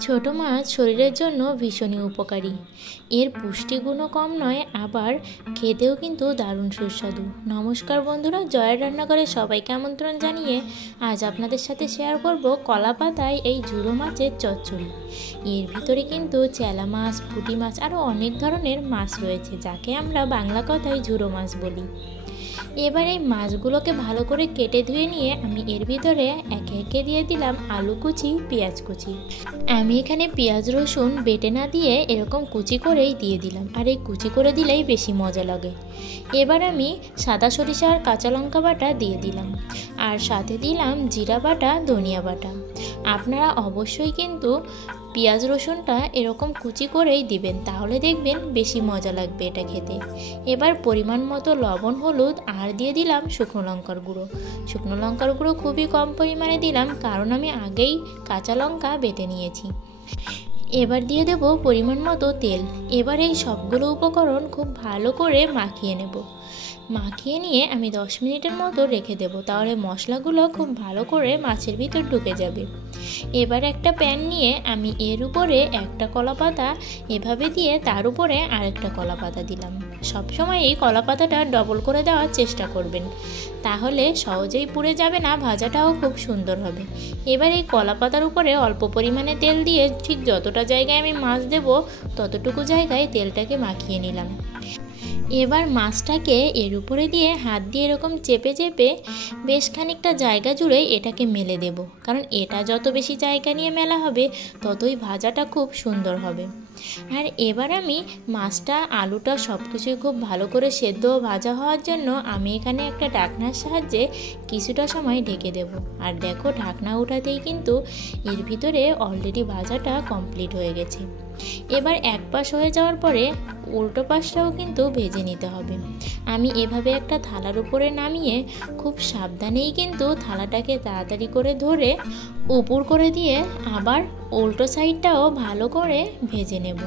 ছোট মাছ শরীরের জন্য ভীষণই উপকারী। এর পুষ্টিগুণও কম নয়, আবার খেতেও কিন্তু দারুণ সুস্বাদু। নমস্কার বন্ধুরা, জয়ের রান্নাঘরে সবাইকে আমন্ত্রণ জানিয়ে আজ আপনাদের সাথে শেয়ার করব কলা পাতায় এই ঝুড়ো মাছের চচ্চড়ি। এর ভিতরে কিন্তু চেলা মাছ, পুঁটি মাছ আরও অনেক ধরনের মাছ রয়েছে, যাকে আমরা বাংলা কথায় ঝুড়ো মাছ বলি। এবার এই মাছগুলোকে ভালো করে কেটে ধুয়ে নিয়ে আমি এর ভিতরে একে একে দিয়ে দিলাম আলু কুচি, পেঁয়াজ কুচি। আমি এখানে পেঁয়াজ রসুন বেটে না দিয়ে এরকম কুচি করেই দিয়ে দিলাম, আর এই কুচি করে দিলেই বেশি মজা লাগে। এবার আমি সাদা সরিষা আর কাঁচা লঙ্কা বাটা দিয়ে দিলাম, আর সাথে দিলাম জিরা বাটা, ধনিয়া বাটা। আপনারা অবশ্যই কিন্তু পেঁয়াজ রসুনটা এরকম কুচি করেই দিবেন, তাহলে দেখবেন বেশি মজা লাগবে এটা খেতে। এবার পরিমাণ মতো লবণ, হলুদ আর দিয়ে দিলাম শুকনো লঙ্কার গুঁড়ো। শুকনো লঙ্কার গুঁড়ো খুবই কম পরিমাণে দিলাম, কারণ আমি আগেই কাঁচা লঙ্কা বেটে নিয়েছি। এবার দিয়ে দেব পরিমাণ মতো তেল। এবার এই সবগুলো উপকরণ খুব ভালো করে মাখিয়ে নেব। মাখিয়ে নিয়ে আমি 10 মিনিটের মতো রেখে দেব, তাহলে মশলাগুলো খুব ভালো করে মাছের ভিতর ঢুকে যাবে। এবার একটা প্যান নিয়ে আমি এর উপরে একটা কলা পাতা এভাবে দিয়ে তার উপরে আরেকটা কলা পাতা দিলাম। সবসময় এই কলা পাতাটা ডবল করে দেওয়ার চেষ্টা করবেন, তাহলে সহজেই পুড়ে যাবে না, ভাজাটাও খুব সুন্দর হবে। এবার এই কলা পাতার উপরে অল্প পরিমাণে তেল দিয়ে ঠিক যতটা জায়গায় আমি মাছ দেব ততটুকু জায়গায় তেলটাকে মাখিয়ে নিলাম। এবার মাছটাকে এর উপরে দিয়ে হাত দিয়ে এরকম চেপে চেপে বেশ খানিকটা জায়গা জুড়ে এটাকে মেলে দেব, কারণ এটা যত বেশি জায়গা নিয়ে মেলা হবে ততই ভাজাটা খুব সুন্দর হবে। আর এবার আমি মাছটা, আলুটা সব কিছুই খুব ভালো করে সেদ্ধ ও ভাজা হওয়ার জন্য আমি এখানে একটা ঢাকনার সাহায্যে কিছুটা সময় ঢেকে দেব। আর দেখো, ঢাকনা উঠাতেই কিন্তু এর ভিতরে অলরেডি ভাজাটা কমপ্লিট হয়ে গেছে। এবার এক পাশ হয়ে যাওয়ার পরে উল্টো পাশটাও কিন্তু ভেজে নিতে হবে। আমি এভাবে একটা থালার উপরে নামিয়ে খুব সাবধানেই কিন্তু থালাটাকে তাড়াতাড়ি করে ধরে উপর করে দিয়ে আবার উল্টো সাইডটাও ভালো করে ভেজে নেব।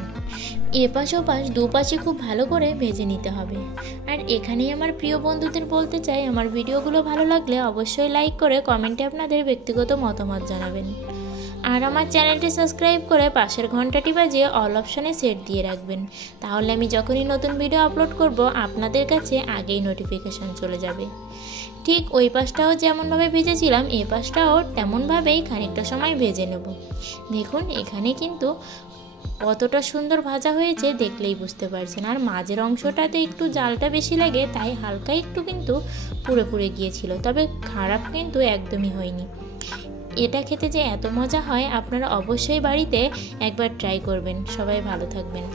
এপাশ ওপাশ দুপাশে খুব ভালো করে ভেজে নিতে হবে। আর এখানেই আমার প্রিয় বন্ধুদের বলতে চাই, আমার ভিডিওগুলো ভালো লাগলে অবশ্যই লাইক করে কমেন্টে আপনাদের ব্যক্তিগত মতামত জানাবেন। আর আমার চ্যানেলটি সাবস্ক্রাইব করে পাশের ঘন্টাটি বাজিয়ে অল অপশানে সেট দিয়ে রাখবেন, তাহলে আমি যখনই নতুন ভিডিও আপলোড করব আপনাদের কাছে আগেই নোটিফিকেশান চলে যাবে। ঠিক ওই পাশটাও যেমনভাবে ভেজেছিলাম এই পাশটাও তেমনভাবেই খানিকটা সময় ভেজে নেব। দেখুন, এখানে কিন্তু কতটা সুন্দর ভাজা হয়েছে দেখলেই বুঝতে পারছেন। আর মাঝের অংশটাতে একটু জালটা বেশি লাগে, তাই হালকা একটু কিন্তু পুড়ে পুড়ে গিয়েছিল, তবে খারাপ কিন্তু একদমই হয়নি। এটা খেতে যে এত মজা হয়, আপনারা অবশ্যই বাড়িতে একবার ট্রাই করবেন। সবাই ভালো থাকবেন।